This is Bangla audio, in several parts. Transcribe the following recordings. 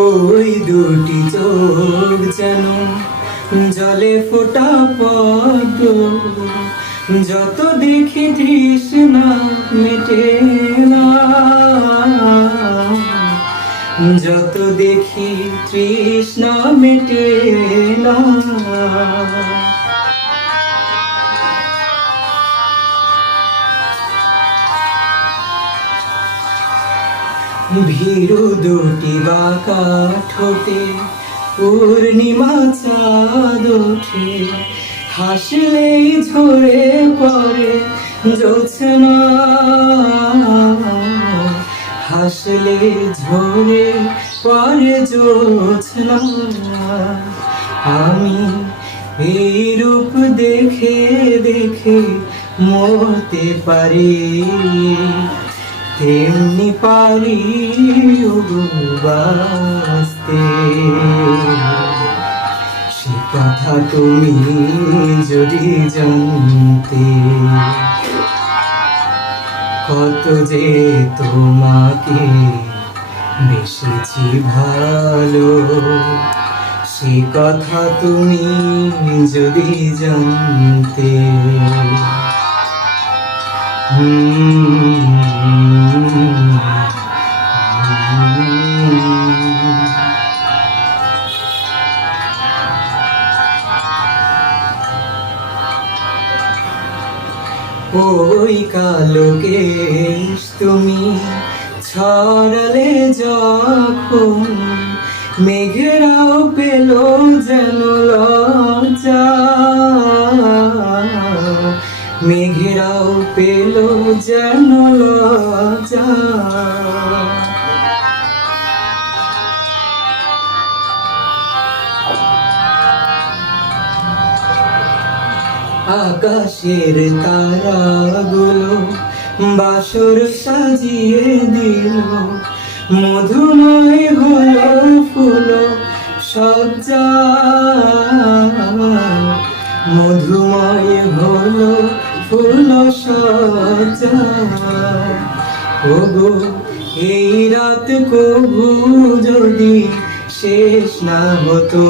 ওই দুটি চোখ যেন জলে ফোটা পদ্ম, যত দেখি তৃষ্ণা মেটে না, যত দেখি তৃষ্ণা মেটে না। ভীরু দুটি বাঁকা ঠোঁটে পূর্ণিমা চাঁদ ওঠে, হাসলেই ঝরে পড়ে জোছনা, হাসলে ঝরে পড়ে জোছনা। আমি এই রূপ দেখে দেখে মরতে পারি, তেমনি পারি বাঁচতে। সে কথা তুমি যদি জানতে, কত যে তোমাকে বেসেছি ভালো, সে কথা তুমি যদি জানতে। ওই কালো কেশ তুমি ছড়ালে যখন, মেঘেরাও পেল যেন লজ্জা, মেঘেরাও পেল যেন লজ্জা। আকাশের তারাগুলো বাসর সাজিয়ে দিল, মধুময় হলো ফুল সজ্জা, মধুময় হলো ফুল সজ্জা। ওগো এই রাত কবু যদি শেষ না হতো,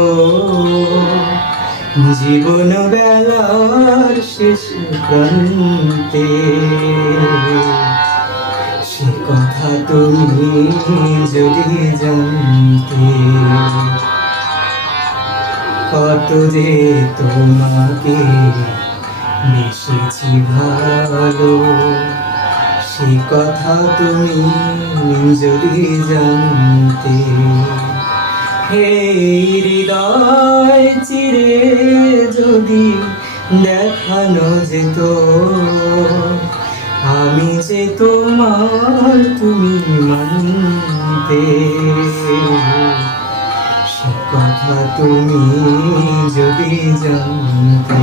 জীবন বেলার শেষ প্রান্তে, সে কথা তুমি যদি জানতে, কত যে তোমাকে বেসেছি ভালো, সে কথা তুমি যদি জানতে। হে হৃদয় চিরে যদি দেখানো যেত, আমি যে তোমার তুমি মানতে, সে কথা তুমি যদি জানতে।